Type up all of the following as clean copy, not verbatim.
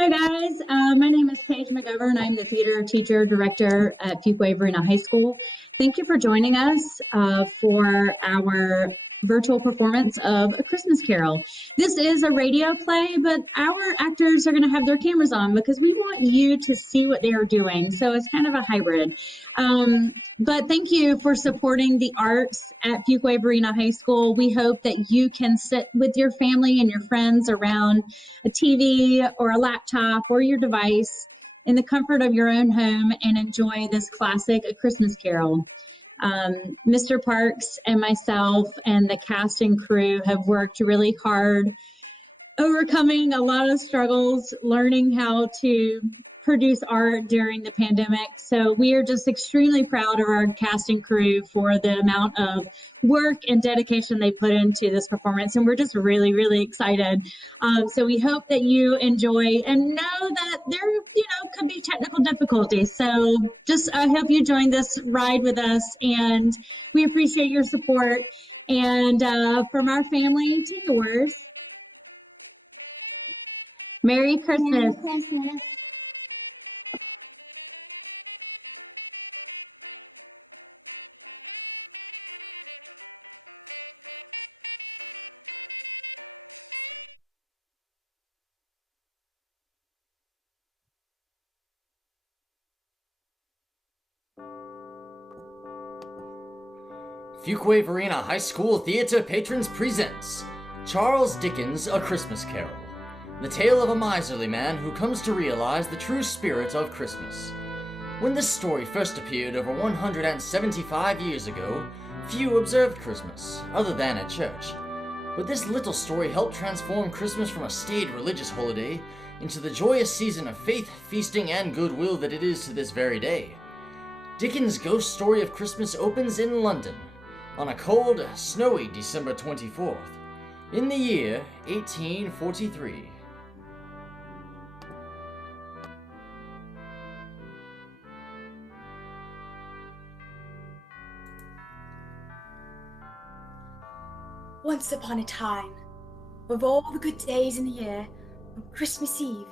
Hello, guys. My name is Paige McGovern. I'm the theater teacher director at Fuquay-Varina High School. Thank you for joining us for our virtual performance of A Christmas Carol. This is a radio play, but our actors are going to have their cameras on because we want you to see what they are doing. So it's kind of a hybrid. But thank you for supporting the arts at Fuquay-Varina High School. We hope that you can sit with your family and your friends around a TV or a laptop or your device in the comfort of your own home and enjoy this classic A Christmas Carol. Mr. Parks and myself and the cast and crew have worked really hard, overcoming a lot of struggles, learning how to produce art during the pandemic. So we are just extremely proud of our cast and crew for the amount of work and dedication they put into this performance. And we're just really, really excited. So we hope that you enjoy and know that there, could be technical difficulties. So just I hope you join this ride with us, and we appreciate your support. And from our family to yours, Merry Christmas. Merry Christmas. Fuquay-Varina High School Theatre Patrons presents Charles Dickens' A Christmas Carol, the tale of a miserly man who comes to realize the true spirit of Christmas. When this story first appeared over 175 years ago, few observed Christmas, other than at church. But this little story helped transform Christmas from a staid religious holiday into the joyous season of faith, feasting, and goodwill that it is to this very day. Dickens' ghost story of Christmas opens in London on a cold, snowy December 24th, in the year 1843. Once upon a time, of all the good days in the year, on Christmas Eve,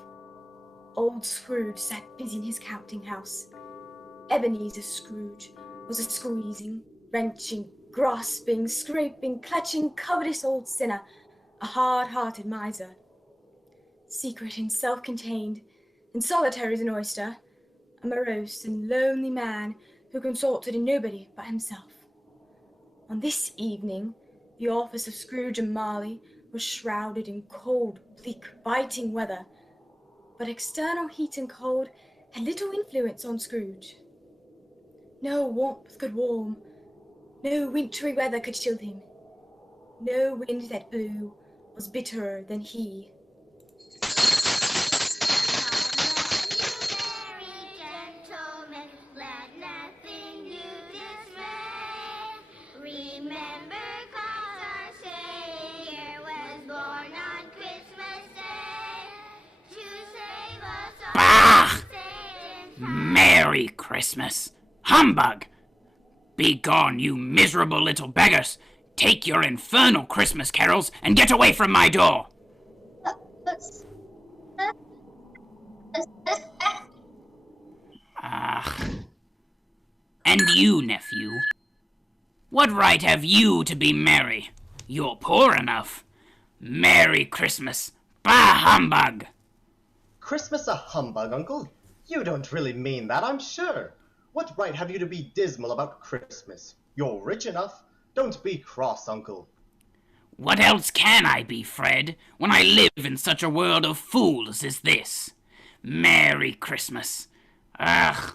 old Scrooge sat busy in his counting house. Ebenezer Scrooge was a squeezing, wrenching, grasping, scraping, clutching, covetous old sinner, a hard-hearted miser. Secret and self-contained, and solitary as an oyster, a morose and lonely man who consulted in nobody but himself. On this evening, the office of Scrooge and Marley was shrouded in cold, bleak, biting weather, but external heat and cold had little influence on Scrooge. No warmth could warm, no wintry weather could chill him. No wind that blew was bitterer than he. Bah! Merry Christmas! Humbug! Begone, you miserable little beggars! Take your infernal Christmas carols and get away from my door! And you, nephew? What right have you to be merry? You're poor enough. Merry Christmas! Bah, humbug! Christmas a humbug, Uncle? You don't really mean that, I'm sure. What right have you to be dismal about Christmas? You're rich enough. Don't be cross, Uncle. What else can I be, Fred, when I live in such a world of fools as this? Merry Christmas. Ugh,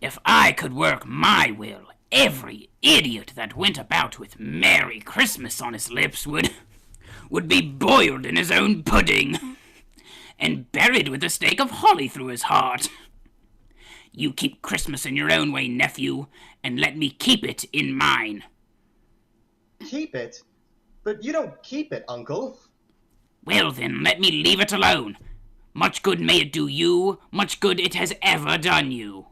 if I could work my will, every idiot that went about with Merry Christmas on his lips would be boiled in his own pudding and buried with a stake of holly through his heart. You keep Christmas in your own way, nephew, and let me keep it in mine. Keep it? But you don't keep it, Uncle. Well then, let me leave it alone. Much good may it do you, much good it has ever done you.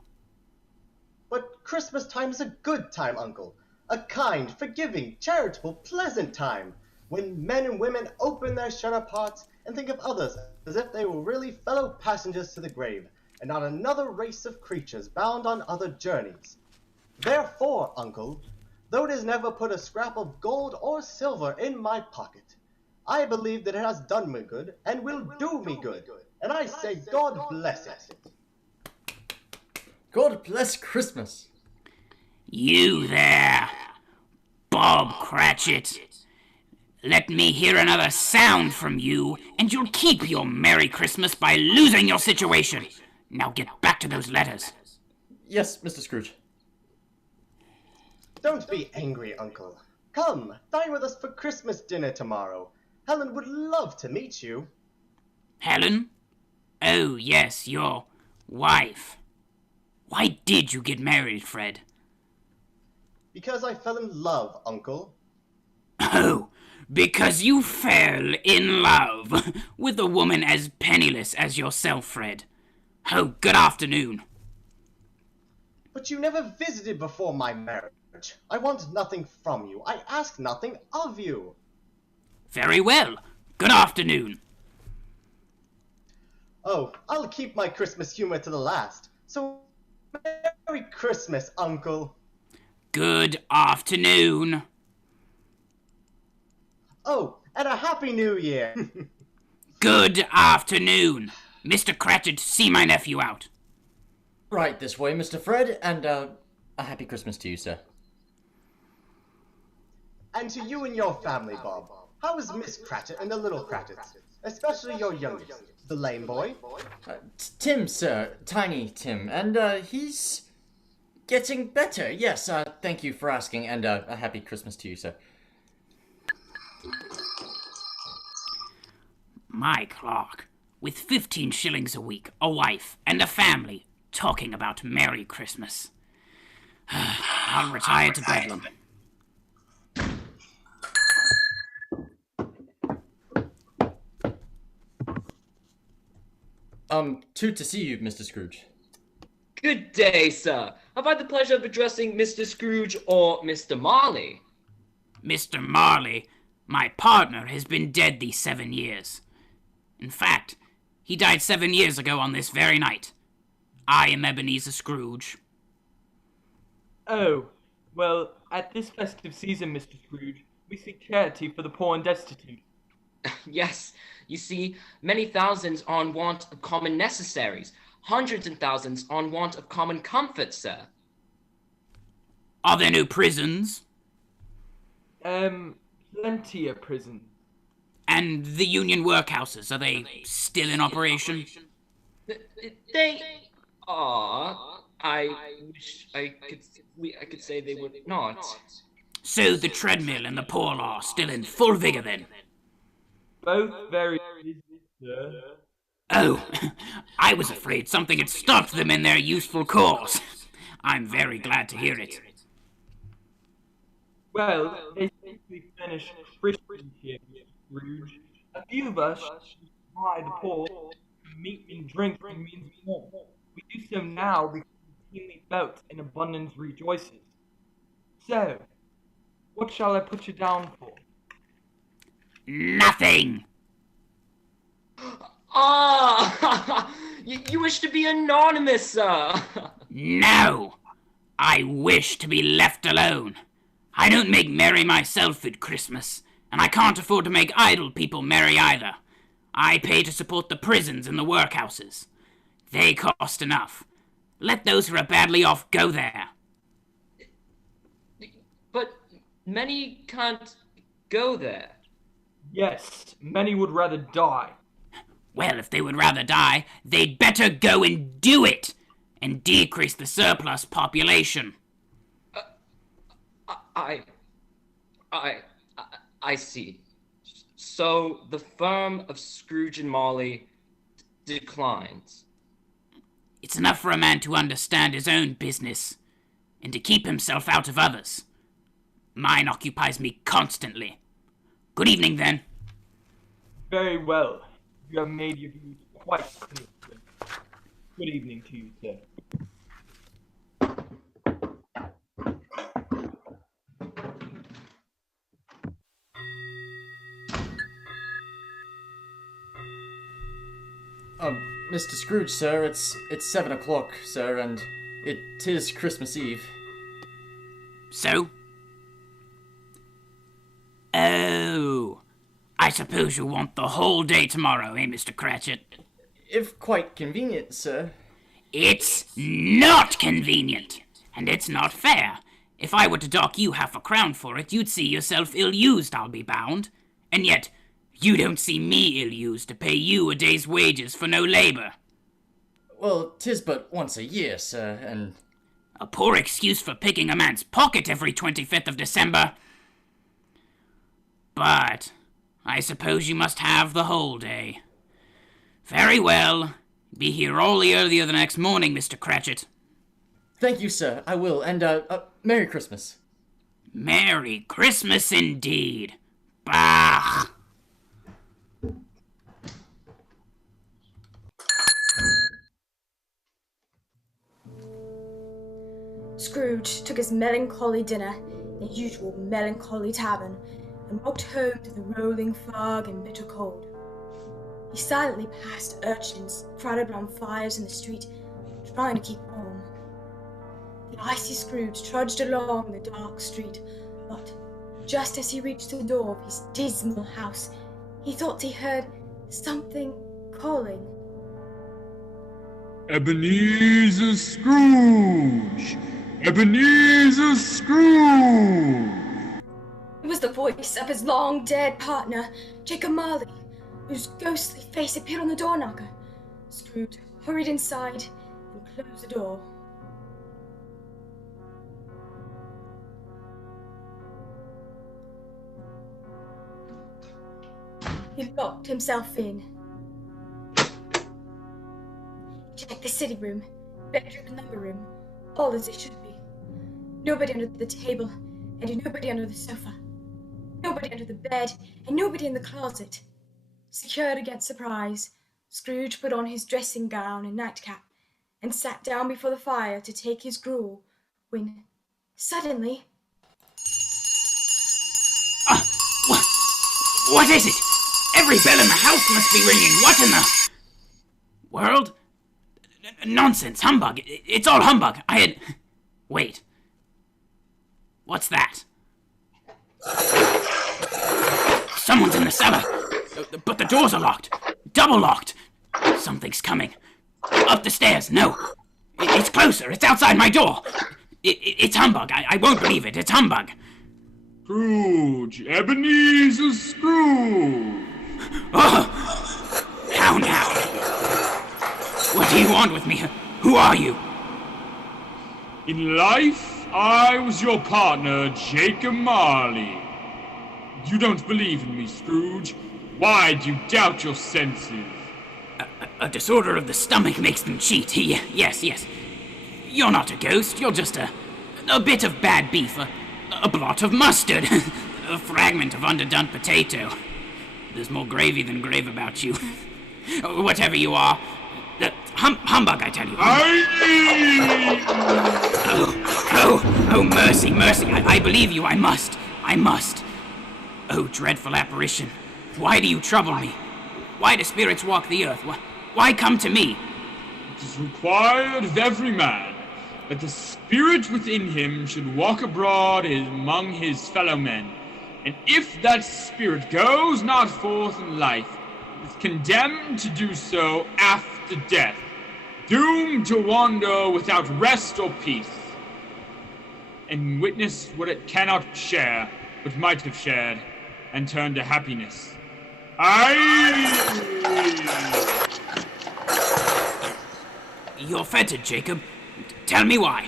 But Christmas time is a good time, Uncle. A kind, forgiving, charitable, pleasant time. when men and women open their shut-up hearts and think of others as if they were really fellow passengers to the grave, and not another race of creatures bound on other journeys. Therefore, uncle, though it has never put a scrap of gold or silver in my pocket, I believe that it has done me good and will do me good, and I say God bless it. God bless Christmas. You there, Bob Cratchit. Let me hear another sound from you, and you'll keep your Merry Christmas by losing your situation. Now get back to those letters. Yes, Mr. Scrooge. Don't be angry, uncle. Come, dine with us for Christmas dinner tomorrow. Helen would love to meet you. Helen? Oh, yes, your wife. Why did you get married, Fred? Because I fell in love, uncle. Oh, because you fell in love with a woman as penniless as yourself, Fred. Oh, good afternoon. But you never visited before my marriage. I want nothing from you. I ask nothing of you. Very well. Good afternoon. Oh, I'll keep my Christmas humor to the last. So, Merry Christmas, uncle. Good afternoon. Oh, and a Happy New Year. Good afternoon. Mr. Cratchit, see my nephew out. Right this way, Mr. Fred, and a happy Christmas to you, sir. And to you and your family, Bob. How is Miss Cratchit and the little Cratchits? Especially your youngest, the lame boy? Tim, sir. Tiny Tim. And, he's getting better. Yes, thank you for asking, and, a happy Christmas to you, sir. My Clark, with 15 shillings a week, a wife, and a family, talking about Merry Christmas. I'll retire to Bedlam. Toot to see you, Mr. Scrooge. Good day, sir. Have I the pleasure of addressing Mr. Scrooge or Mr. Marley? Mr. Marley, my partner, has been dead these 7 years. In fact, he died 7 years ago on this very night. I am Ebenezer Scrooge. Oh, well, at this festive season, Mr. Scrooge, we seek charity for the poor and destitute. Yes, you see, many thousands are in want of common necessaries, hundreds and thousands are in want of common comfort, sir. Are there no prisons? Plenty of prisons. And the union workhouses, are they still in operation? They are. I wish I could say they were not. So the treadmill and the poor law are still in full vigor then? Both very busy, sir. Oh, I was afraid something had stopped them in their useful course. I'm very glad to hear it. Well, they simply finish Christmas here, Mr. Scrooge. A few of us supply the poor meat and drink and means more. We do so now because we keenly felt an abundance rejoices. So, what shall I put you down for? Nothing! Ah! You wish to be anonymous, sir! No! I wish to be left alone. I don't make merry myself at Christmas, and I can't afford to make idle people merry either. I pay to support the prisons and the workhouses. They cost enough. Let those who are badly off go there. But many can't go there. Yes, many would rather die. Well, if they would rather die, they'd better go and do it, and decrease the surplus population. I see. So the firm of Scrooge and Marley declines. It's enough for a man to understand his own business, and to keep himself out of others. Mine occupies me constantly. Good evening, then. Very well. You have made your views quite clear, sir. Good evening to you, sir. Mr. Scrooge, sir, it's 7 o'clock, sir, and it is Christmas Eve. So? Oh, I suppose you want the whole day tomorrow, eh, Mr. Cratchit? If quite convenient, sir. It's not convenient, and it's not fair. If I were to dock you half a crown for it, you'd see yourself ill-used, I'll be bound. And yet, you don't see me ill-used to pay you a day's wages for no labour. Well, 'tis but once a year, sir, and... A poor excuse for picking a man's pocket every 25th of December. But I suppose you must have the whole day. Very well. Be here all the earlier the next morning, Mr. Cratchit. Thank you, sir, I will, and, Merry Christmas. Merry Christmas indeed. Bah! Scrooge took his melancholy dinner in the usual melancholy tavern and walked home through the rolling fog and bitter cold. He silently passed urchins crowded round fires in the street, trying to keep warm. The icy Scrooge trudged along the dark street, but just as he reached the door of his dismal house, he thought he heard something calling. Ebenezer Scrooge! Ebenezer Scrooge! It was the voice of his long-dead partner, Jacob Marley, whose ghostly face appeared on the door knocker. Scrooge hurried inside and closed the door. He locked himself in. He checked the sitting room, bedroom and lumber room, all as it should be. Nobody under the table, and nobody under the sofa. Nobody under the bed, and nobody in the closet. Secured against surprise, Scrooge put on his dressing gown and nightcap, and sat down before the fire to take his gruel, when, suddenly... What is it? Every bell in the house must be ringing. What in the... world? Nonsense, humbug. It's all humbug. Wait. What's that? Someone's in the cellar. But the doors are locked. Double locked. Something's coming. Up the stairs. No. It's closer. It's outside my door. It's humbug. I won't believe it. It's humbug. Scrooge! Ebenezer Scrooge! Oh! How now? What do you want with me? Who are you? In life, I was your partner, Jacob Marley. You don't believe in me, Scrooge. Why do you doubt your senses? A disorder of the stomach makes them cheat. Yes. You're not a ghost. You're just a bit of bad beef, a blot of mustard, a fragment of underdone potato. There's more gravy than grave about you. Whatever you are. Humbug, I tell you. Oh, mercy. I believe you. I must. Oh, dreadful apparition. Why do you trouble me? Why do spirits walk the earth? Why come to me? It is required of every man that the spirit within him should walk abroad among his fellow men. And if that spirit goes not forth in life, is condemned to do so after death, doomed to wander without rest or peace, and witness what it cannot share, but might have shared, and turn to happiness. You're fettered, Jacob. Tell me why.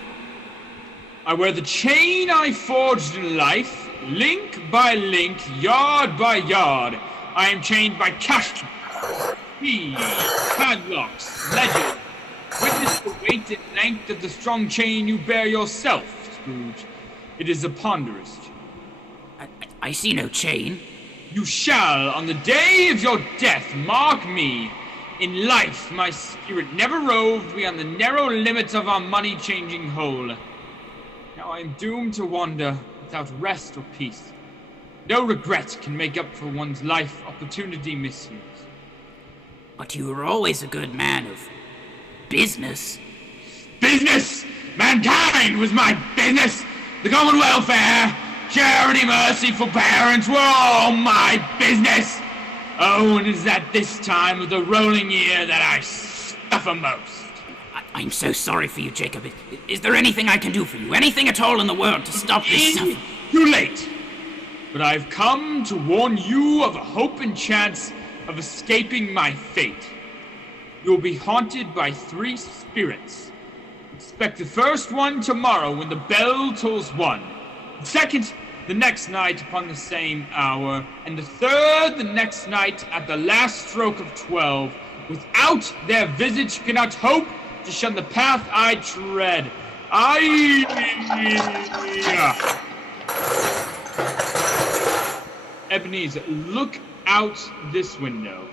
I wear the chain I forged in life, link by link, yard by yard. I am chained by cash, keys, padlocks, ledgers. Witness the weight and length of the strong chain you bear yourself, Scrooge. It is a ponderous. I see no chain. You shall, on the day of your death, mark me. In life, my spirit never roved beyond the narrow limits of our money-changing hole. Now I am doomed to wander without rest or peace. No regret can make up for one's life opportunity misuse. But you were always a good man of business. Business! Mankind was my business! The common welfare, charity, mercy, forbearance were all my business! Oh, and it's at this time of the rolling year that I suffer most. I'm so sorry for you, Jacob. Is there anything I can do for you? Anything at all in the world to stop this suffering? Too late! But I've come to warn you of a hope and chance of escaping my fate. You'll be haunted by 3 spirits. Expect the first one tomorrow when the bell tolls 1. The second, the next night upon the same hour. And the third, the next night at the last stroke of 12. Without their visage cannot hope to shun the path I tread. Ebenezer, look out this window.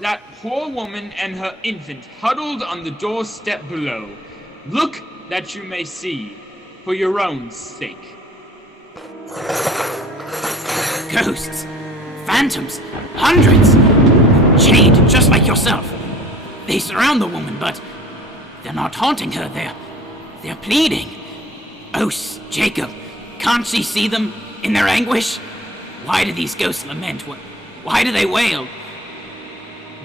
That poor woman and her infant huddled on the doorstep below. Look that you may see, for your own sake. Ghosts, phantoms, hundreds. Jade, just like yourself. They surround the woman, but they're not haunting her. They're pleading. Oh, Jacob, can't she see them in their anguish? Why do these ghosts lament? Why do they wail?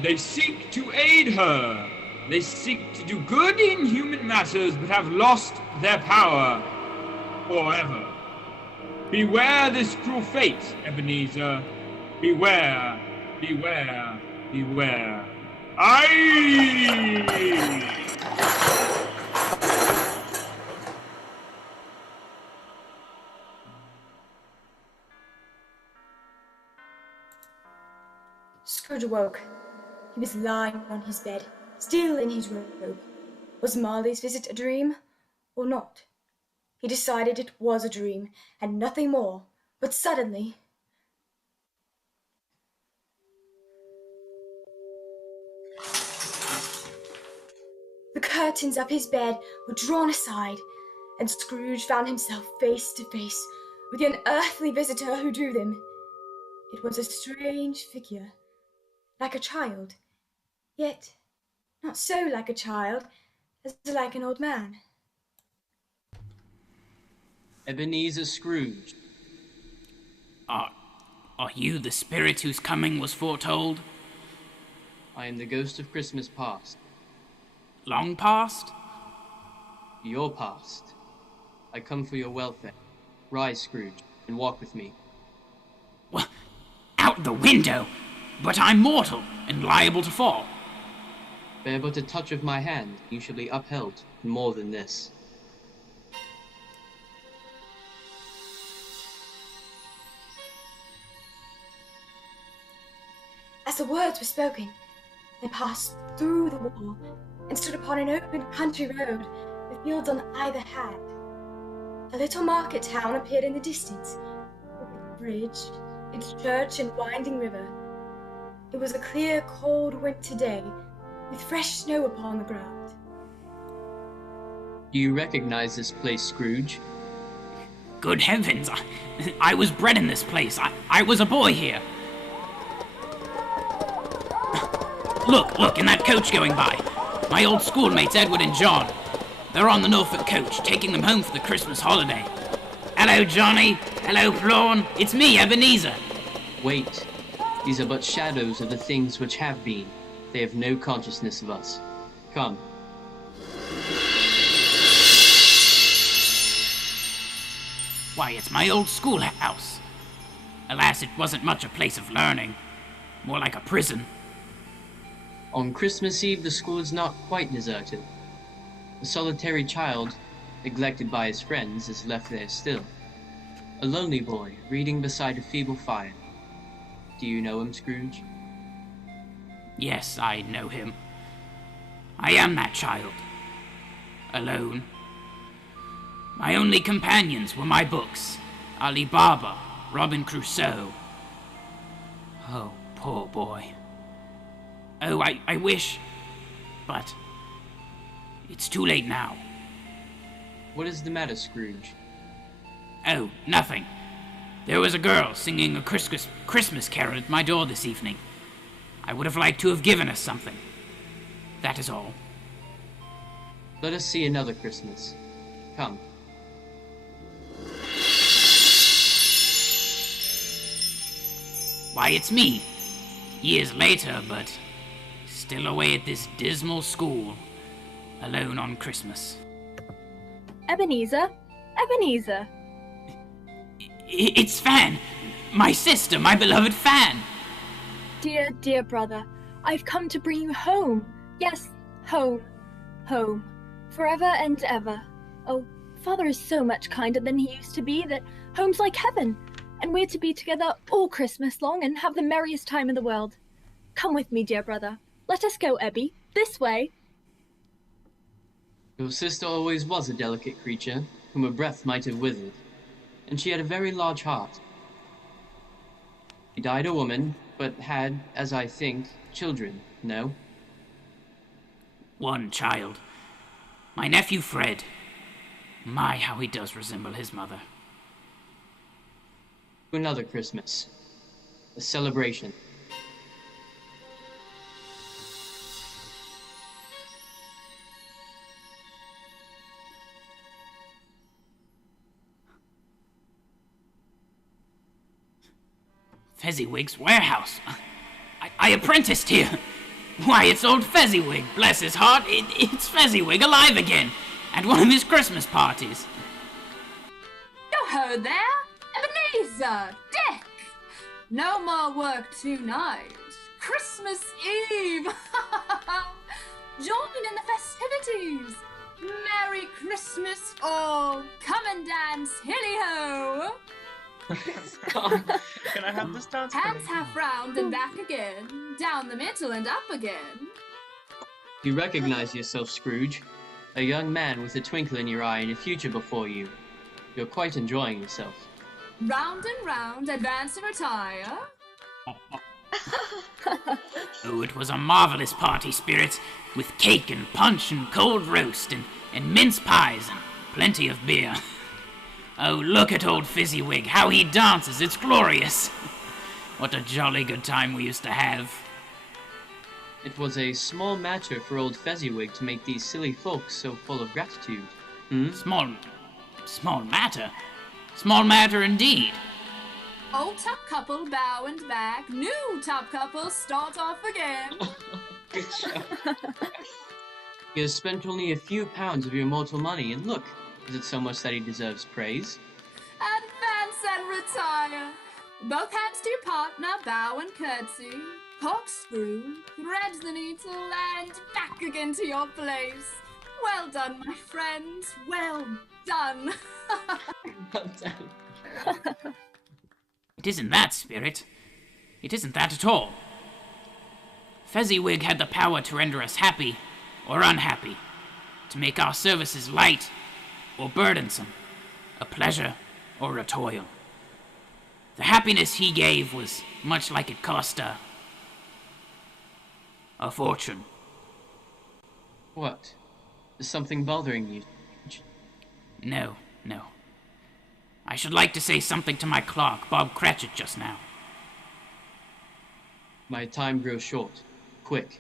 They seek to aid her. They seek to do good in human matters, but have lost their power forever. Beware this cruel fate, Ebenezer. Beware, beware, beware. Scrooge awoke. He was lying on his bed, still in his robe. Was Marley's visit a dream or not? He decided it was a dream and nothing more, but suddenly the curtains of his bed were drawn aside, and Scrooge found himself face to face with the unearthly visitor who drew them. It was a strange figure, like a child, yet not so like a child as like an old man. Ebenezer Scrooge. Are you the spirit whose coming was foretold? I am the ghost of Christmas past. Long past? Your past. I come for your welfare. Rise, Scrooge, and walk with me. Well, out the window! But I'm mortal and liable to fall. Bear but a touch of my hand, you shall be upheld for more than this. As the words were spoken, they passed through the wall and stood upon an open country road with fields on either hand. A little market town appeared in the distance, with its bridge, its church, and winding river. It was a clear, cold winter day, with fresh snow upon the ground. Do you recognize this place, Scrooge? Good heavens, I was bred in this place. I was a boy here. Look, in that coach going by. My old schoolmates, Edward and John. They're on the Norfolk coach, taking them home for the Christmas holiday. Hello, Johnny. Hello, Flawn. It's me, Ebenezer. Wait. These are but shadows of the things which have been. They have no consciousness of us. Come. Why, it's my old schoolhouse. Alas, it wasn't much a place of learning. More like a prison. On Christmas Eve, the school is not quite deserted. A solitary child, neglected by his friends, is left there still. A lonely boy, reading beside a feeble fire. Do you know him, Scrooge? Yes, I know him. I am that child. Alone. My only companions were my books. Ali Baba, Robin Crusoe. Oh, poor boy. Oh, I wish, but it's too late now. What is the matter, Scrooge? Oh, nothing. There was a girl singing a Christmas carol at my door this evening. I would have liked to have given us something. That is all. Let us see another Christmas. Come. Why, it's me. Years later, but still away at this dismal school, alone on Christmas. Ebenezer? Ebenezer! It's Fan! My sister, my beloved Fan! Dear, dear brother, I've come to bring you home. Yes, home. Home. Forever and ever. Oh, Father is so much kinder than he used to be that home's like heaven, and we're to be together all Christmas long and have the merriest time in the world. Come with me, dear brother. Let us go, Ebby. This way. Your sister always was a delicate creature, whom a breath might have withered, and she had a very large heart. She died a woman, but had, as I think, children, no? One child. My nephew Fred. My, how he does resemble his mother. Another Christmas. A celebration. Fezziwig's warehouse. I apprenticed here. Why, it's old Fezziwig, bless his heart. It's Fezziwig alive again, at one of his Christmas parties. Yo-ho there! Ebenezer! Dick! No more work tonight. Christmas Eve! Join in the festivities! Merry Christmas all! Come and dance, hilly-ho! Can I have this dance? Hands half round and back again, down the middle and up again. You recognize yourself, Scrooge. A young man with a twinkle in your eye and a future before you. You're quite enjoying yourself. Round and round, advance and retire. Oh, it was a marvelous party, Spirit, with cake and punch and cold roast and mince pies, plenty of beer. Oh, look at old Fezziwig, how he dances, it's glorious. What a jolly good time we used to have. It was a small matter for old Fezziwig to make these silly folks so full of gratitude. Hmm? Small matter? Small matter indeed. Old top couple bow and back, new top couple start off again. Good job. He has spent only a few pounds of your mortal money, and look, is it so much that he deserves praise? Advance and retire. Both hands to your partner, bow and curtsy. Corkscrew, thread the needle, and back again to your place. Well done, my friends, well done. Well done. It isn't that, Spirit. It isn't that at all. Fezziwig had the power to render us happy or unhappy, to make our services light or burdensome, a pleasure or a toil. The happiness he gave was much like it cost a fortune. What? Is something bothering you? No. I should like to say something to my clerk, Bob Cratchit, just now. My time grows short. Quick.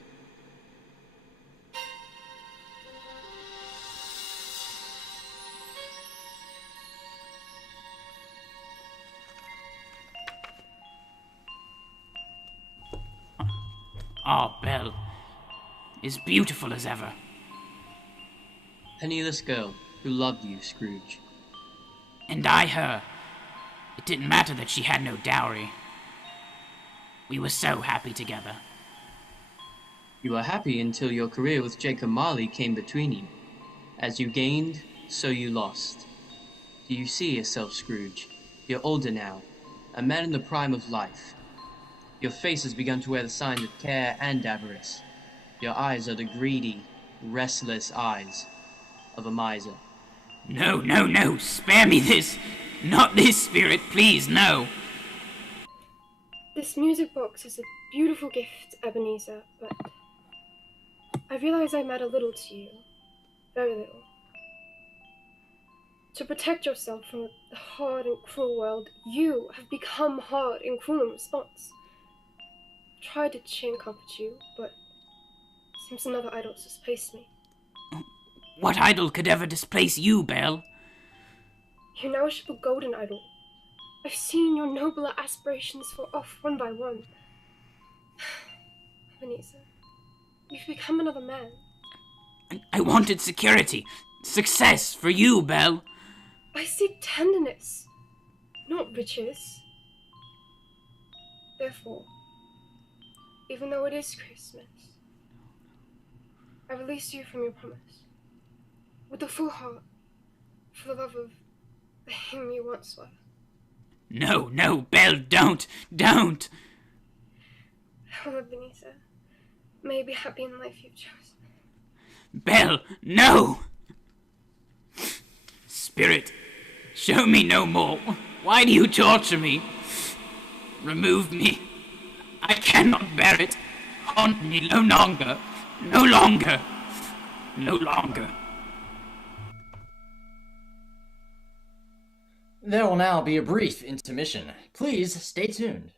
Oh, Belle is beautiful as ever. Penniless girl who loved you, Scrooge. And I her. It didn't matter that she had no dowry. We were so happy together. You were happy until your career with Jacob Marley came between you. As you gained, so you lost. Do you see yourself, Scrooge? You're older now, a man in the prime of life. Your face has begun to wear the signs of care and avarice. Your eyes are the greedy, restless eyes of a miser. No, spare me this. Not this, Spirit, please, no. This music box is a beautiful gift, Ebenezer, but I realize I matter little to you. Very little. To protect yourself from the hard and cruel world, you have become hard and cruel in response. tried to chain comfort you, but seems another idol has displaced me. What idol could ever displace you, Belle? You now worship a golden idol. I've seen your nobler aspirations fall off one by one. Ebenezer, you've become another man. I wanted security, success for you, Belle. I seek tenderness, not riches. Therefore, even though it is Christmas, I release you from your promise. With a full heart, for the love of the him you once were. No, Belle, don't! Oh, Ebenezer, may you be happy in the life you've chosen. Belle, no! Spirit, show me no more. Why do you torture me? Remove me. I cannot bear it. Haunt me no longer. No longer. There will now be a brief intermission. Please stay tuned.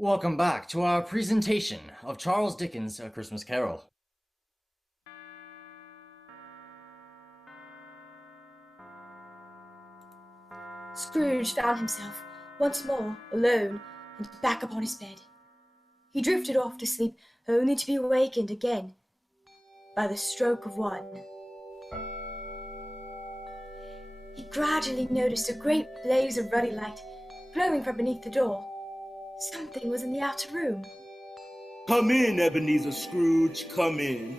Welcome back to our presentation of Charles Dickens' A Christmas Carol. Scrooge found himself once more alone and back upon his bed. He drifted off to sleep only to be awakened again by the stroke of one. He gradually noticed a great blaze of ruddy light glowing from beneath the door. Something was in the outer room. Come in, Ebenezer Scrooge, come in.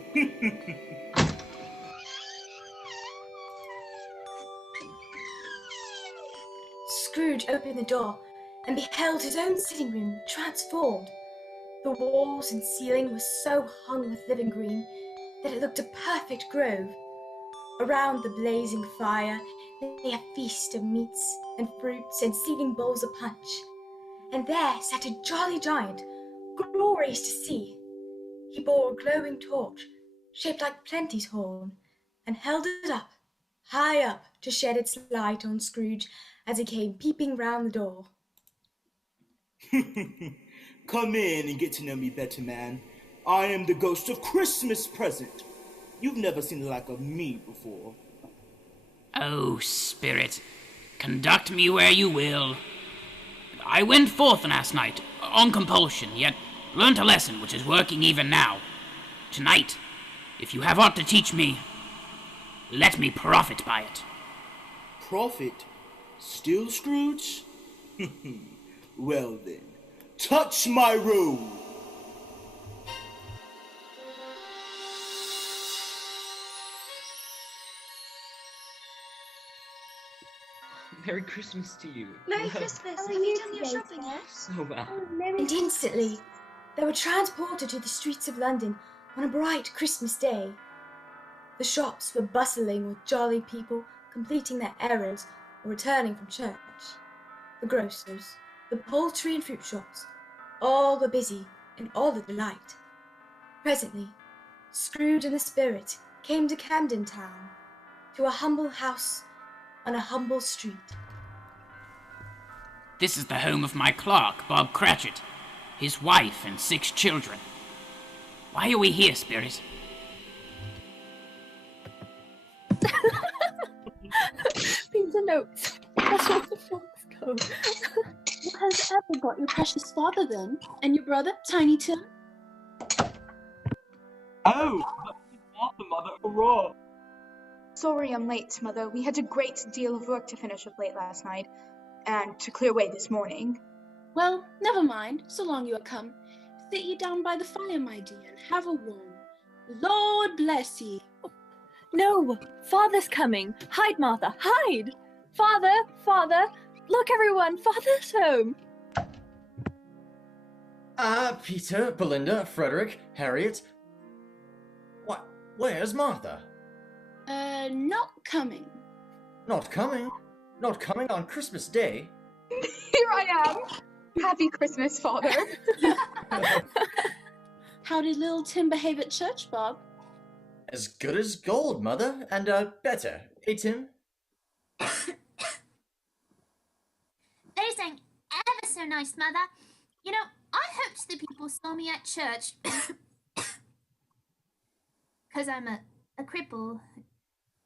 Scrooge opened the door and beheld his own sitting room transformed. The walls and ceiling were so hung with living green that it looked a perfect grove. Around the blazing fire lay a feast of meats and fruits and seething bowls of punch. And there sat a jolly giant, glorious to see. He bore a glowing torch, shaped like Plenty's horn, and held it up, high up, to shed its light on Scrooge as he came peeping round the door. Come in and get to know me better, man. I am the ghost of Christmas present. You've never seen the like of me before. Oh, spirit, conduct me where you will. I went forth last night, on compulsion, yet learnt a lesson which is working even now. Tonight, if you have aught to teach me, let me profit by it. Profit? Still, Scrooge? Well then, touch my robe! Merry Christmas to you. Merry Christmas. Have you done your shopping yet? So well. And instantly, they were transported to the streets of London on a bright Christmas day. The shops were bustling with jolly people completing their errands or returning from church. The grocers, the poultry and fruit shops, all were busy and all a delight. Presently, Scrooge and the Spirit came to Camden Town, to a humble house on a humble street. This is the home of my clerk, Bob Cratchit, his wife and 6 children. Why are we here, Spirit? These are notes. That's what the frogs go. What has ever got your precious father then? And your brother, Tiny Tim? Oh, that's Martha, Mother. Hurrah! Sorry I'm late, Mother. We had a great deal of work to finish up late last night, and to clear away this morning. Well, never mind, so long you are come. Sit ye down by the fire, my dear, and have a warm. Lord bless ye. No, Father's coming. Hide, Martha, hide! Father, Father, look everyone, Father's home. Peter, Belinda, Frederick, Harriet. What? Where's Martha? Not coming. Not coming? Not coming on Christmas Day? Here I am! Happy Christmas, Father! How did little Tim behave at church, Bob? As good as gold, Mother, and better. Eh, Tim? They sang ever so nice, Mother. You know, I hoped the people saw me at church. Because I'm a cripple.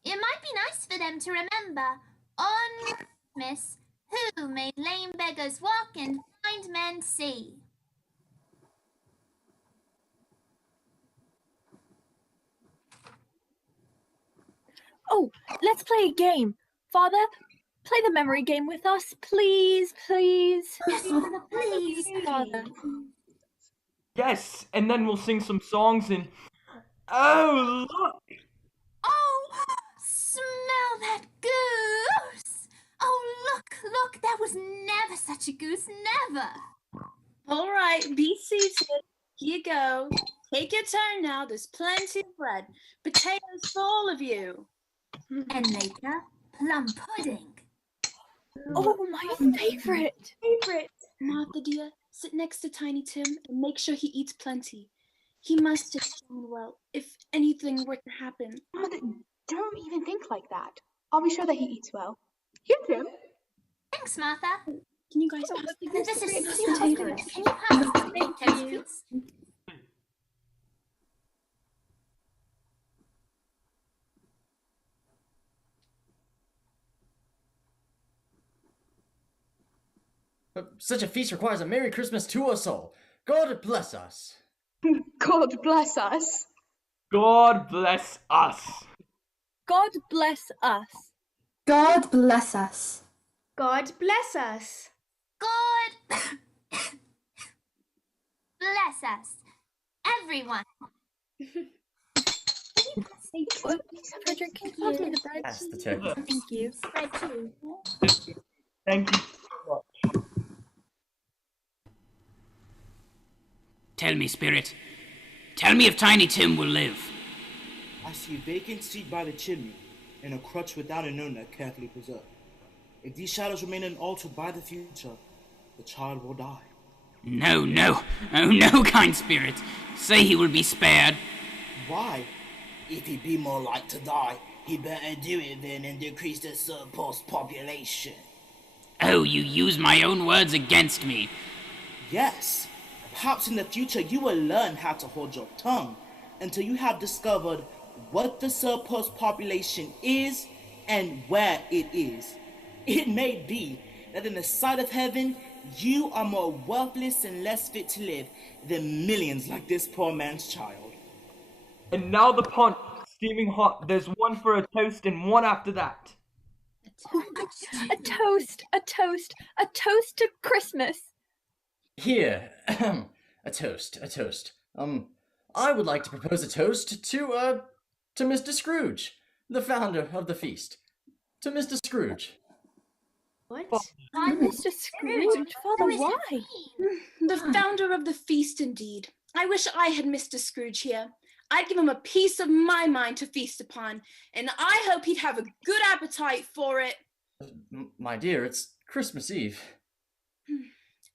It might be nice for them to remember, on Christmas, who made lame beggars walk and blind men see. Oh, let's play a game. Father, play the memory game with us, please, please. Yes, Mother, please. Father. Yes, and then we'll sing some songs and... Oh, look! Oh, smell that goose! Oh, look, there was never such a goose, never! All right, be seated. Here you go. Take your turn now. There's plenty of bread. Potatoes for all of you. And later, plum pudding. Oh, my favorite. Martha, dear, sit next to Tiny Tim and make sure he eats plenty. He must stay strong and well if anything were to happen. Mother, don't even think like that. I'll be sure that he eats well. Here, Tim. Thanks, Martha. Can you guys pass the This bread? is so good. Can you pass the potatoes, please? Such a feast requires a Merry Christmas to us all. God bless us. God bless us. God bless us. God bless us. God bless us. God bless us. God bless us. Everyone. Frederick, can you pass me the bread? That's the turkey. Thank you. Bread too. Thank you so much. Tell me, Spirit. Tell me if Tiny Tim will live. I see a vacant seat by the chimney, and a crutch without an owner carefully preserved. If these shadows remain unaltered by the future, the child will die. No, no. Oh, no, kind Spirit. Say he will be spared. Why? If he be more like to die, he better do it then and decrease the surplus population. Oh, you use my own words against me. Yes. Perhaps in the future you will learn how to hold your tongue until you have discovered what the surplus population is and where it is. It may be that in the sight of heaven, you are more worthless and less fit to live than millions like this poor man's child. And now the punch, steaming hot. There's one for a toast and one after that. A toast, a toast, a toast to Christmas. Here, a toast, a toast. I would like to propose a toast to Mr. Scrooge, the founder of the feast. To Mr. Scrooge. What? Mr. Scrooge, Father, why? The founder of the feast, indeed. I wish I had Mr. Scrooge here. I'd give him a piece of my mind to feast upon, and I hope he'd have a good appetite for it. My dear, it's Christmas Eve.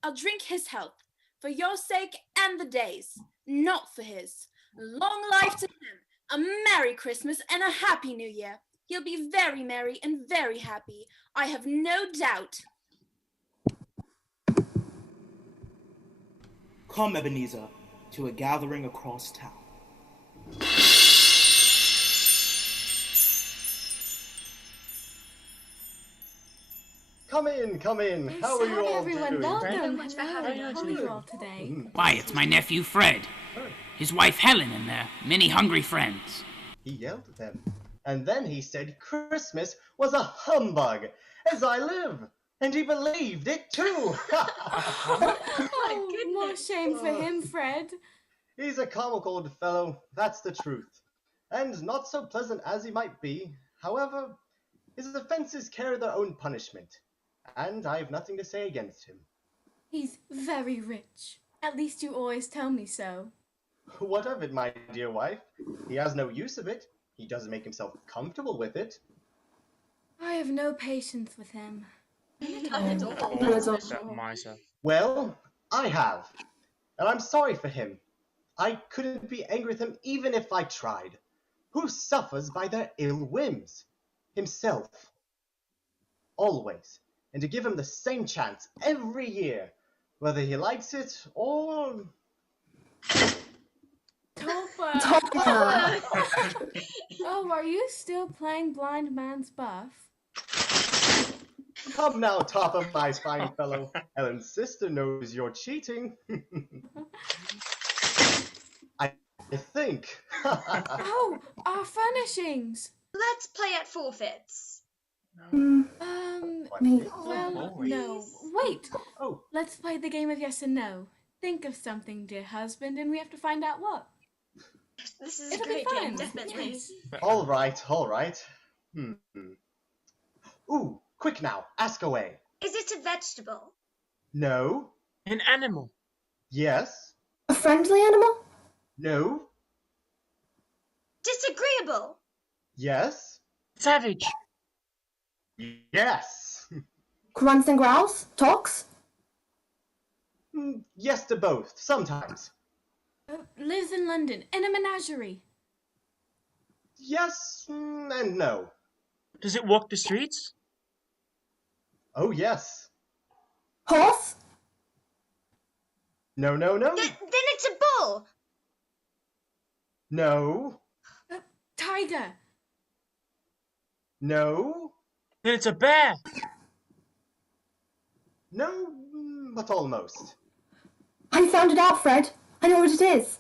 I'll drink his health, for your sake and the day's, not for his. Long life to him, a Merry Christmas and a Happy New Year. He'll be very merry and very happy, I have no doubt. Come, Ebenezer, to a gathering across town. Come in, come in. How are you all doing? Welcome. Much for having you all today. Why, it's my nephew Fred. His wife Helen and their many hungry friends. He yelled at them, and then he said Christmas was a humbug, as I live, and he believed it too. Oh, more shame for him, Fred. He's a comic old fellow, that's the truth, and not so pleasant as he might be. However, his offences carry their own punishment, and I have nothing to say against him. He's very rich. At least you always tell me so. What of it, my dear wife? He has no use of it. He doesn't make himself comfortable with it. I have no patience with him. Well, I have, and I'm sorry for him. I couldn't be angry with him even if I tried. Who suffers by their ill whims? Himself. Always. And to give him the same chance every year, whether he likes it or... Topper! Oh, are you still playing Blind Man's Buff? Come now, Topper, my fine fellow. Helen's sister knows you're cheating. I think. Oh, our furnishings! Let's play at forfeits. Well, no. Wait! Oh. Let's play the game of yes and no. Think of something, dear husband, and we have to find out what. This is It'll a great be game, fun. definitely. Yes. All right, all right. Ooh, quick now, ask away. Is it a vegetable? No. An animal. Yes. A friendly animal? No. Disagreeable? Yes. Savage. Yes. Grunts and growls? Talks? Yes to both, sometimes. Lives in London, in a menagerie. Yes and no. Does it walk the streets? Oh, yes. Horse? No, no, no. Then it's a bull. No. Tiger. No. Then it's a bear. No, but almost. I found it out, Fred. I know what it is.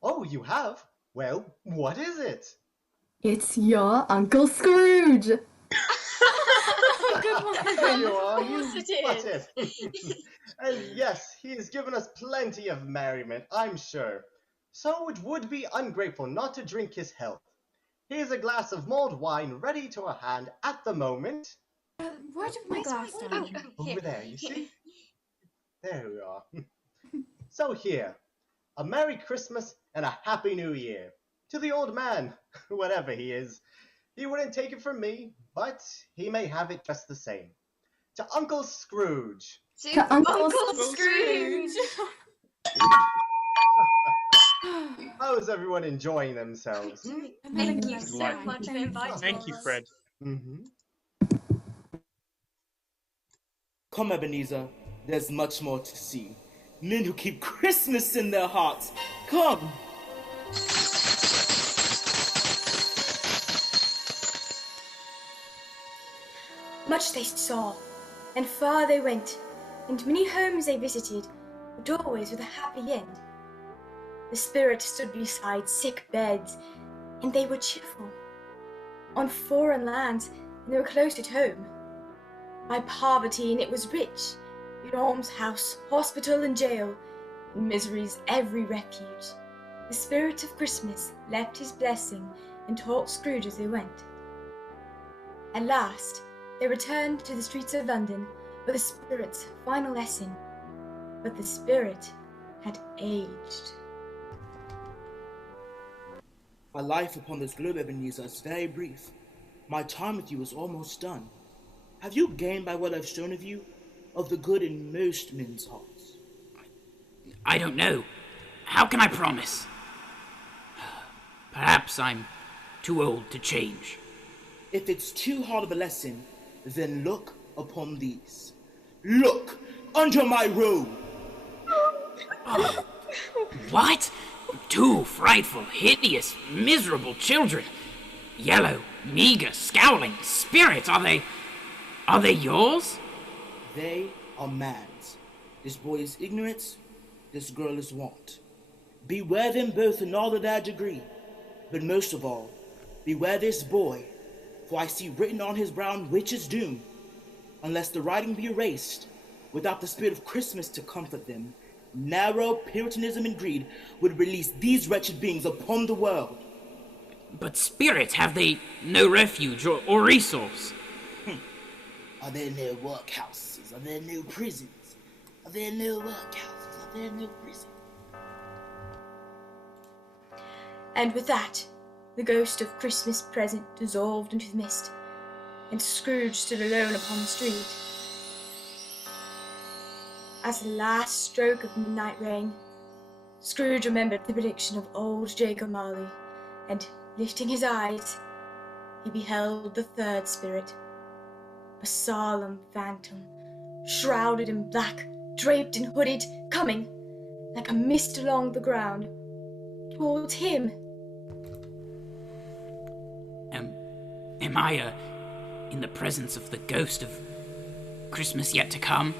Oh, you have? Well, what is it? It's your Uncle Scrooge. There you are, Of course you it got is. it. And yes, he has given us plenty of merriment, I'm sure. So it would be ungrateful not to drink his health. Here's a glass of mulled wine ready to our hand at the moment. Where did my glass down? Over there, you see? There we are. So here, a Merry Christmas and a Happy New Year. To the old man, whatever he is. He wouldn't take it from me, but he may have it just the same. To Uncle Scrooge. To Uncle Scrooge. How is everyone enjoying themselves? Thank you so much for inviting us. Thank you, Fred. Come, Ebenezer, there's much more to see. Men who keep Christmas in their hearts. Come! Much they saw, and far they went, and many homes they visited, but always with a happy end. The spirit stood beside sick beds, and they were cheerful. On foreign lands, and they were close at home. By poverty, and it was rich, in almshouse, hospital, and jail, in misery's every refuge. The spirit of Christmas left his blessing and taught Scrooge as they went. At last, they returned to the streets of London for the spirit's final lesson, but the spirit had aged. My life upon this globe, Ebenezer, is very brief. My time with you is almost done. Have you gained by what I've shown of you, of the good in most men's hearts? I don't know. How can I promise? Perhaps I'm too old to change. If it's too hard of a lesson, then look upon these. Look under my robe! Oh, what? Two frightful, hideous, miserable children. Yellow, meager, scowling spirits. Are they yours? They are man's. This boy is ignorance, this girl is want. Beware them both in all of their degree. But most of all, beware this boy, for I see written on his brow witch's doom. Unless the writing be erased, without the spirit of Christmas to comfort them, narrow Puritanism and greed would release these wretched beings upon the world. But spirits, have they no refuge or resource? Are there no workhouses? Are there no prisons? Are there no workhouses? Are there no prisons? And with that, the ghost of Christmas present dissolved into the mist, and Scrooge stood alone upon the street. As the last stroke of midnight rang, Scrooge remembered the prediction of old Jacob Marley, and, lifting his eyes, he beheld the third spirit, a solemn phantom, shrouded in black, draped and hooded, coming, like a mist along the ground, towards him. Am I, in the presence of the ghost of Christmas yet to come?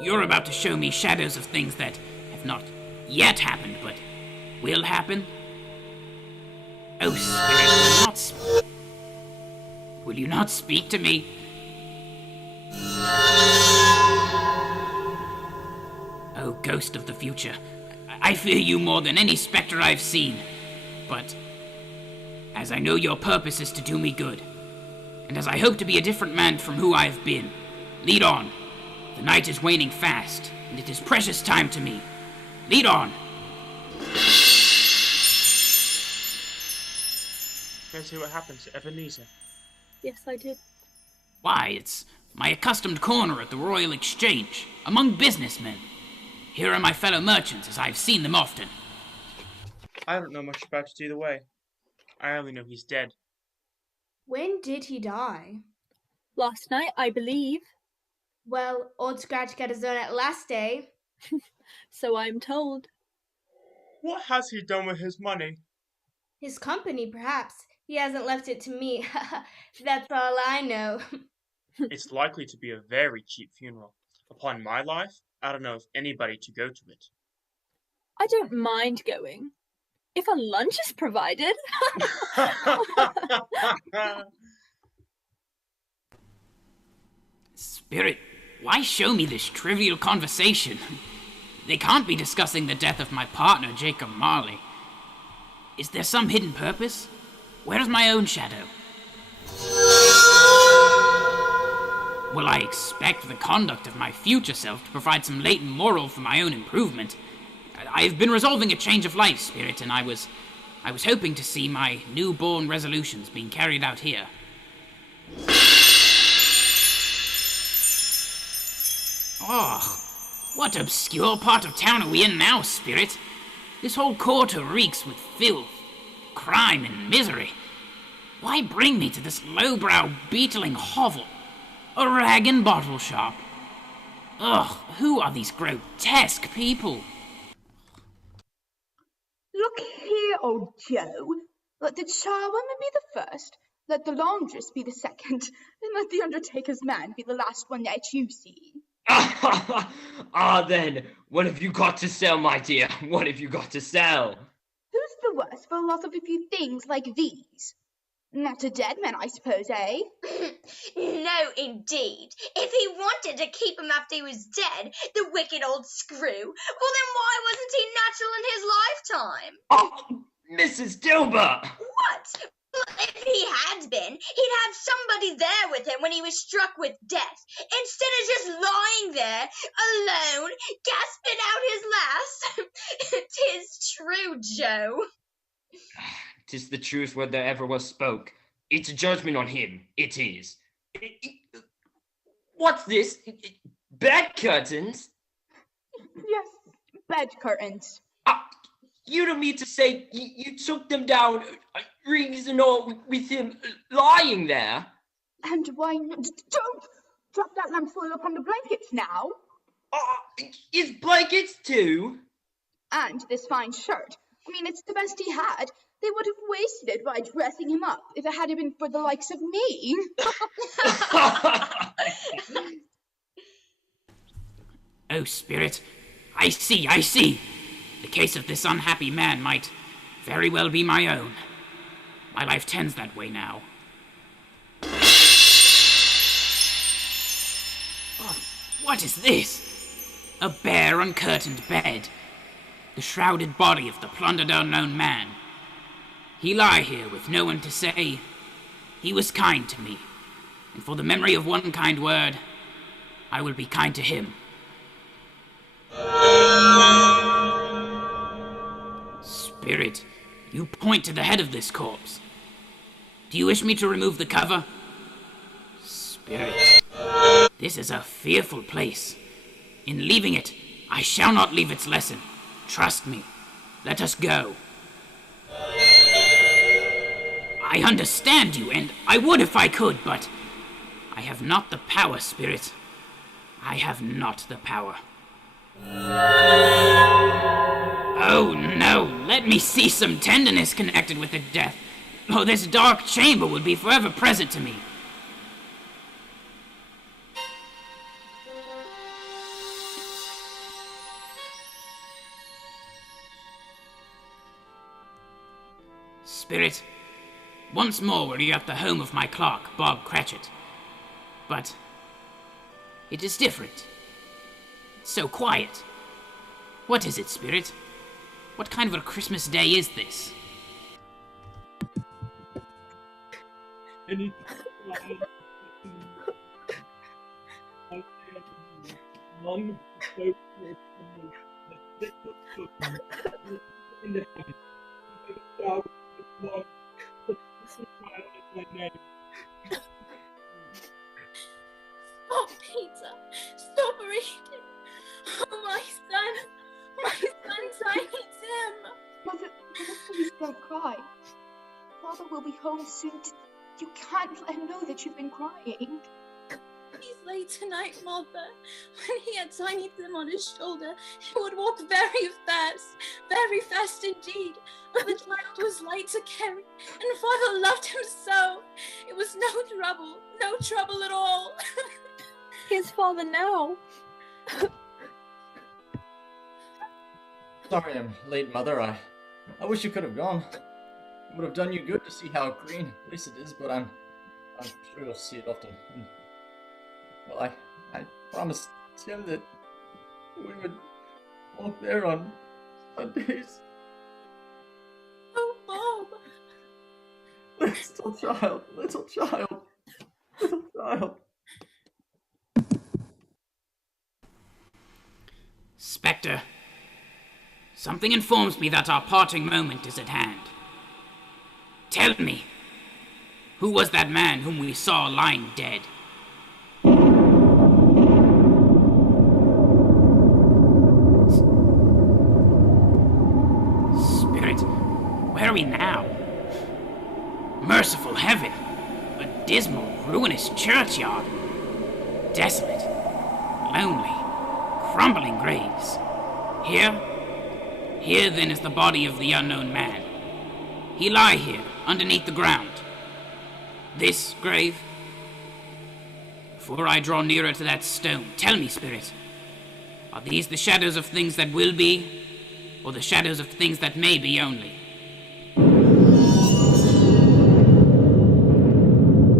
You're about to show me shadows of things that have not yet happened, but will happen? Oh, Spirit, will you not speak to me? Oh, ghost of the future, I fear you more than any spectre I've seen. But as I know your purpose is to do me good, and as I hope to be a different man from who I have been, lead on. The night is waning fast, and it is precious time to me. Lead on. Can I see what happened to Ebenezer? Yes, I did. Why, it's my accustomed corner at the Royal Exchange, among businessmen. Here are my fellow merchants, as I've seen them often. I don't know much about it either way. I only know he's dead. When did he die? Last night, I believe. Well, Old Scratch got his own at last, eh? So I'm told. What has he done with his money? His company, perhaps. He hasn't left it to me. That's all I know. It's likely to be a very cheap funeral. Upon my life, I don't know of anybody to go to it. I don't mind going. If a lunch is provided. Spirit, why show me this trivial conversation? They can't be discussing the death of my partner, Jacob Marley. Is there some hidden purpose? Where's my own shadow? Will I expect the conduct of my future self to provide some latent moral for my own improvement? I've been resolving a change of life, Spirit, and I was hoping to see my newborn resolutions being carried out here. Oh, what obscure part of town are we in now, Spirit? This whole quarter reeks with filth, crime, and misery. Why bring me to this lowbrow, beetling hovel? A rag and bottle shop? Ugh, who are these grotesque people? Look here, old Joe. Let the charwoman be the first, let the laundress be the second, and let the undertaker's man be the last one that you see. Ah, then, what have you got to sell, my dear? What have you got to sell? Who's the worse for a loss of a few things like these? Not a dead man, I suppose, eh? No, indeed. If he wanted to keep him after he was dead, the wicked old screw, well then why wasn't he natural in his lifetime? Oh, Mrs. Dilbert! What? Well, if he had been, he'd have somebody there with him when he was struck with death, instead of just lying there, alone, gasping out his last. 'Tis true, Joe. 'Tis the truth word that ever was spoke. It's a judgment on him, it is. What's this? Bed curtains? Yes, bed curtains. You don't mean to say you took them down, rings and all, with him lying there? And why not? Don't drop that lamp foil upon the blankets now. His blankets too? And this fine shirt. I mean, it's the best he had. They would have wasted it by dressing him up if it hadn't been for the likes of me. Oh, Spirit, I see. The case of this unhappy man might very well be my own. My life tends that way now. Oh, what is this? A bare, uncurtained bed. The shrouded body of the plundered unknown man. He lie here with no one to say, he was kind to me, and for the memory of one kind word, I will be kind to him. Spirit, you point to the head of this corpse. Do you wish me to remove the cover? Spirit, this is a fearful place. In leaving it, I shall not leave its lesson. Trust me. Let us go. I understand you, and I would if I could, but I have not the power, Spirit. I have not the power. Oh no, let me see some tenderness connected with the death. Oh, this dark chamber would be forever present to me. Spirit, once more were you at the home of my clerk, Bob Cratchit. But it is different. It's so quiet. What is it, Spirit? What kind of a Christmas day is this? Stop, Peter. Stop reading. Oh, my son, tiny Tim. Mother, please don't cry. Father will be home soon. You can't let him know that you've been crying. He's late tonight, Mother. When he had Tiny Tim on his shoulder, he would walk very fast indeed. But the child was light to carry, and Father loved him so. It was no trouble at all. His father now. Sorry I'm late, Mother. I wish you could have gone. It would have done you good to see how green a place it is, but I'm sure you'll see it often. And, well, I promised Tim that we would walk there on Sundays. Oh, Mom! Little child. Spectre, something informs me that our parting moment is at hand. Tell me, who was that man whom we saw lying dead? Spirit, where are we now? Merciful heaven, a dismal, ruinous churchyard. Desolate, lonely, crumbling graves. Here then is the body of the unknown man. He lie here, underneath the ground. This grave? Before I draw nearer to that stone, tell me, Spirit, are these the shadows of things that will be, or the shadows of things that may be only?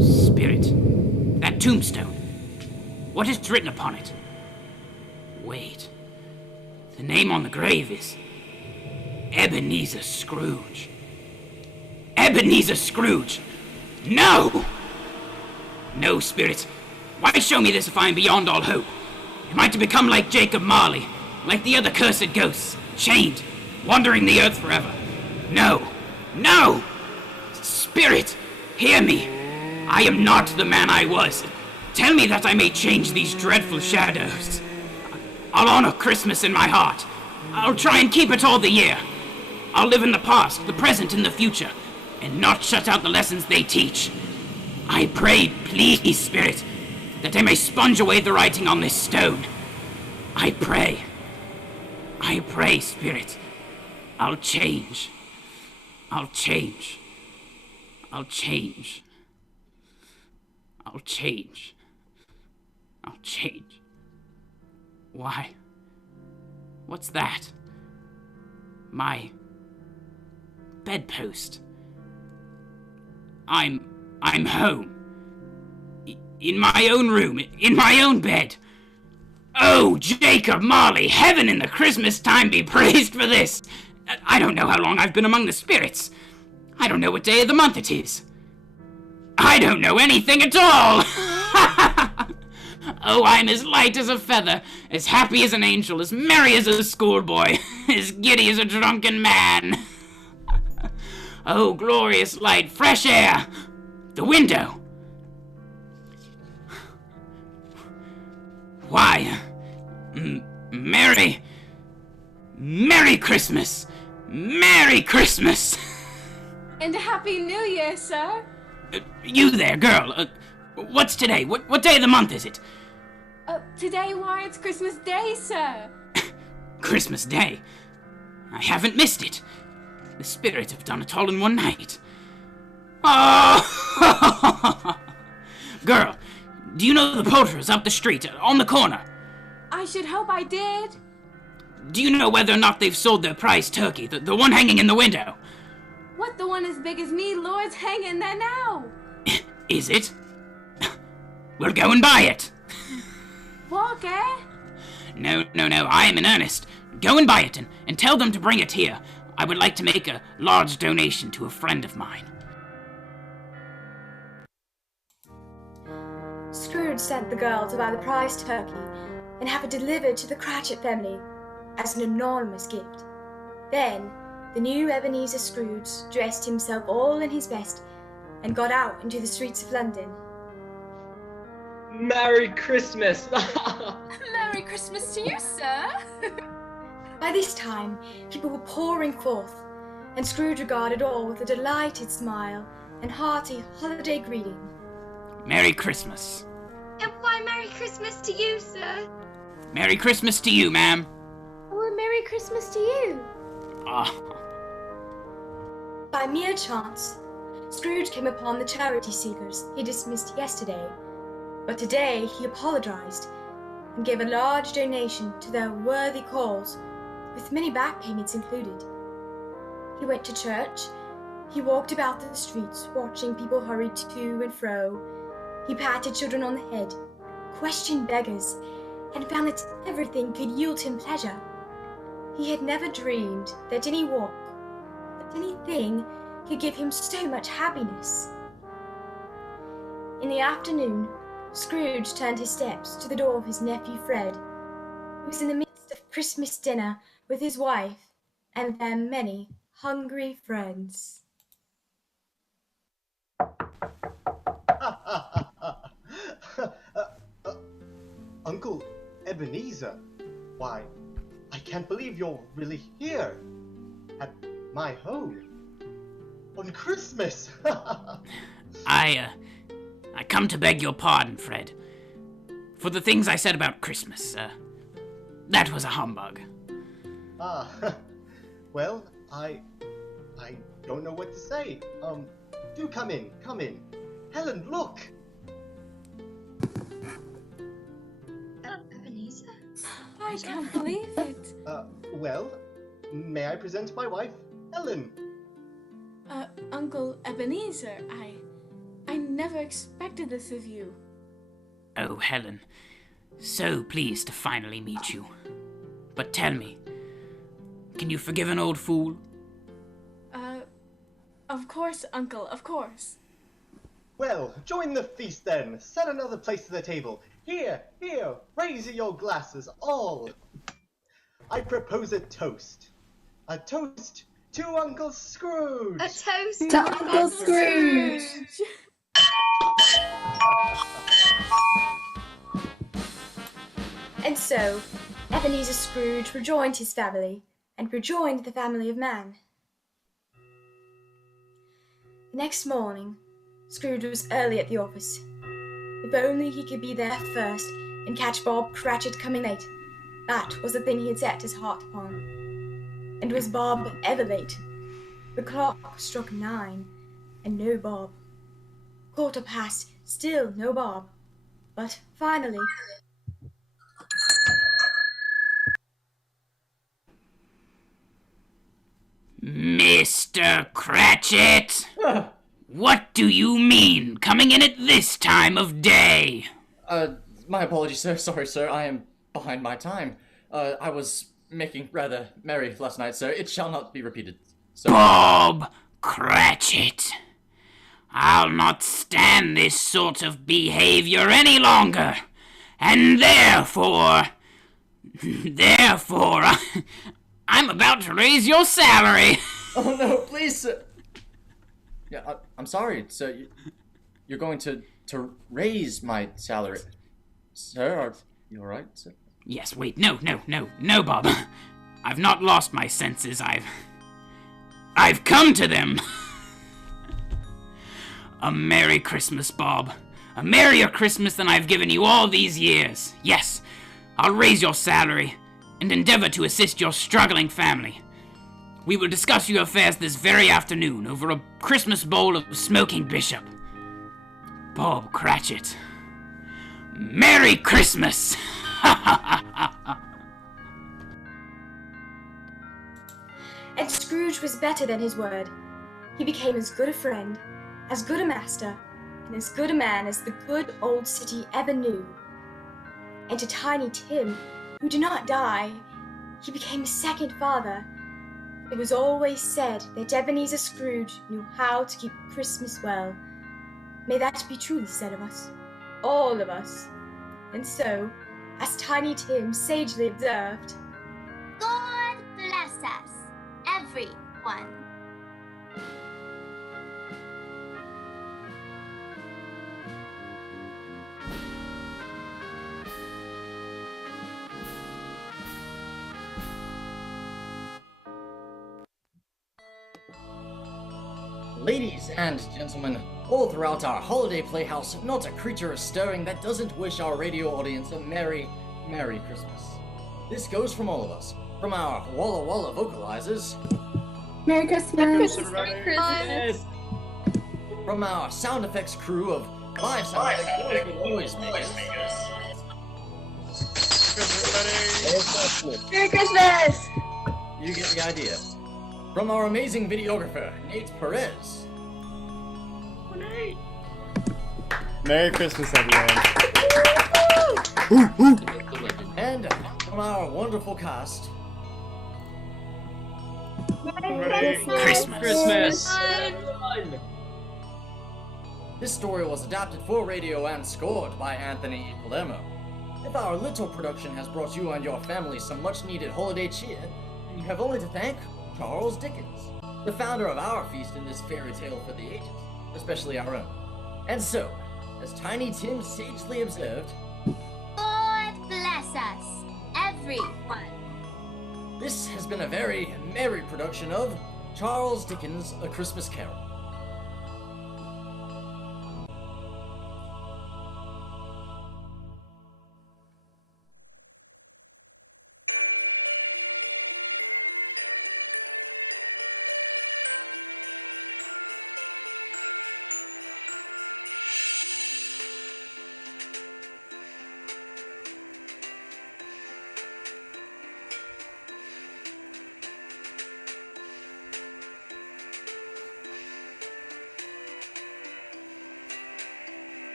Spirit, that tombstone, what is written upon it? Wait, the name on the grave is Ebenezer Scrooge. Ebenezer Scrooge! No! No, Spirit. Why show me this if I am beyond all hope? Am I to become like Jacob Marley, like the other cursed ghosts, chained, wandering the earth forever? No! No! Spirit, hear me! I am not the man I was. Tell me that I may change these dreadful shadows. I'll honor Christmas in my heart. I'll try and keep it all the year. I'll live in the past, the present, and the future, and not shut out the lessons they teach. I pray, please, Spirit, that I may sponge away the writing on this stone. I pray, Spirit, I'll change. I'll change. I'll change. I'll change. I'll change. Why? What's that? My bedpost. I'm home. In my own room, in my own bed. Oh, Jacob Marley, heaven in the Christmas time be praised for this. I don't know how long I've been among the spirits. I don't know what day of the month it is. I don't know anything at all. Oh, I'm as light as a feather, as happy as an angel, as merry as a schoolboy, as giddy as a drunken man. Oh, glorious light, fresh air, the window. Why, Merry Christmas! Merry Christmas! And a Happy New Year, sir. You there, girl. What's today? What day of the month is it? Today, why, it's Christmas Day, sir. Christmas Day? I haven't missed it. The spirits have done it all in one night. Oh! Girl, do you know the poulterers up the street, on the corner? I should hope I did. Do you know whether or not they've sold their prize turkey, the one hanging in the window? What, the one as big as me? Lord's hanging there now. Is it? We'll go and buy it. Walk, eh? No, I am in earnest. Go and buy it, and tell them to bring it here. I would like to make a large donation to a friend of mine. Scrooge sent the girl to buy the prize turkey and have it delivered to the Cratchit family as an anonymous gift. Then, the new Ebenezer Scrooge dressed himself all in his best and got out into the streets of London. Merry Christmas! Merry Christmas to you, sir! By this time, people were pouring forth, and Scrooge regarded all with a delighted smile and hearty holiday greeting. Merry Christmas. And why Merry Christmas to you, sir? Merry Christmas to you, ma'am. Oh, a Merry Christmas to you. Ah. By mere chance, Scrooge came upon the charity seekers he dismissed yesterday, but today he apologized and gave a large donation to their worthy cause, with many back payments included. He went to church, he walked about the streets watching people hurry to and fro, he patted children on the head, questioned beggars, and found that everything could yield him pleasure. He had never dreamed that any walk, that anything could give him so much happiness. In the afternoon, Scrooge turned his steps to the door of his nephew Fred, who was in the midst of Christmas dinner with his wife and their many hungry friends. Uncle Ebenezer, why, I can't believe you're really here at my home on Christmas. I come to beg your pardon, Fred, for the things I said about Christmas. That was a humbug. Well, I don't know what to say. Do come in. Helen, look. Ebenezer? I can't believe it. Well, may I present my wife, Helen? Uncle Ebenezer, I never expected this of you. Oh, Helen, so pleased to finally meet you. But tell me, can you forgive an old fool? Of course, Uncle, of course. Well, join the feast then. Set another place to the table. Here, raise your glasses, all. I propose a toast. A toast to Uncle Scrooge. A toast to Uncle Scrooge. And so, Ebenezer Scrooge rejoined his family and rejoined the family of man. The next morning, Scrooge was early at the office. If only he could be there first and catch Bob Cratchit coming late. That was the thing he had set his heart upon. And was Bob ever late? The clock struck 9, and no Bob. 1:15, still no Bob. But finally... Mr. Cratchit! What do you mean, coming in at this time of day? My apologies, sir. Sorry, sir. I am behind my time. I was making rather merry last night, sir. It shall not be repeated, sir. Bob Cratchit! I'll not stand this sort of behavior any longer, and therefore, I'm about to raise your salary. Oh no, please, sir. Yeah, I'm sorry, sir. You're going to raise my salary. Sir, are you alright, sir? Yes, wait, no, Bob. I've not lost my senses. I've come to them. A Merry Christmas, Bob. A merrier Christmas than I've given you all these years. Yes, I'll raise your salary and endeavor to assist your struggling family. We will discuss your affairs this very afternoon over a Christmas bowl of smoking bishop. Bob Cratchit. Merry Christmas! And Scrooge was better than his word. He became as good a friend, as good a master, and as good a man as the good old city ever knew. And to Tiny Tim, who did not die, he became a second father. It was always said that Ebenezer Scrooge knew how to keep Christmas well. May that be truly said of us, all of us. And so, as Tiny Tim sagely observed, God bless us, everyone. Ladies and gentlemen, all throughout our holiday playhouse, not a creature is stirring that doesn't wish our radio audience a Merry, Merry Christmas. This goes from all of us, from our Walla Walla vocalizers, Merry Christmas! Merry Christmas! From our sound effects crew of 5 sound effects noise makers. Merry Christmas! You get the idea. From our amazing videographer, Nate Perez. Merry Christmas, everyone. And from our wonderful cast. Merry Christmas. This story was adapted for radio and scored by Anthony Palermo. If our little production has brought you and your family some much-needed holiday cheer, then you have only to thank Charles Dickens, the founder of our feast in this fairy tale for the ages, especially our own. And so, as Tiny Tim sagely observed, Lord bless us, everyone. this has been a very merry production of Charles Dickens' A Christmas Carol.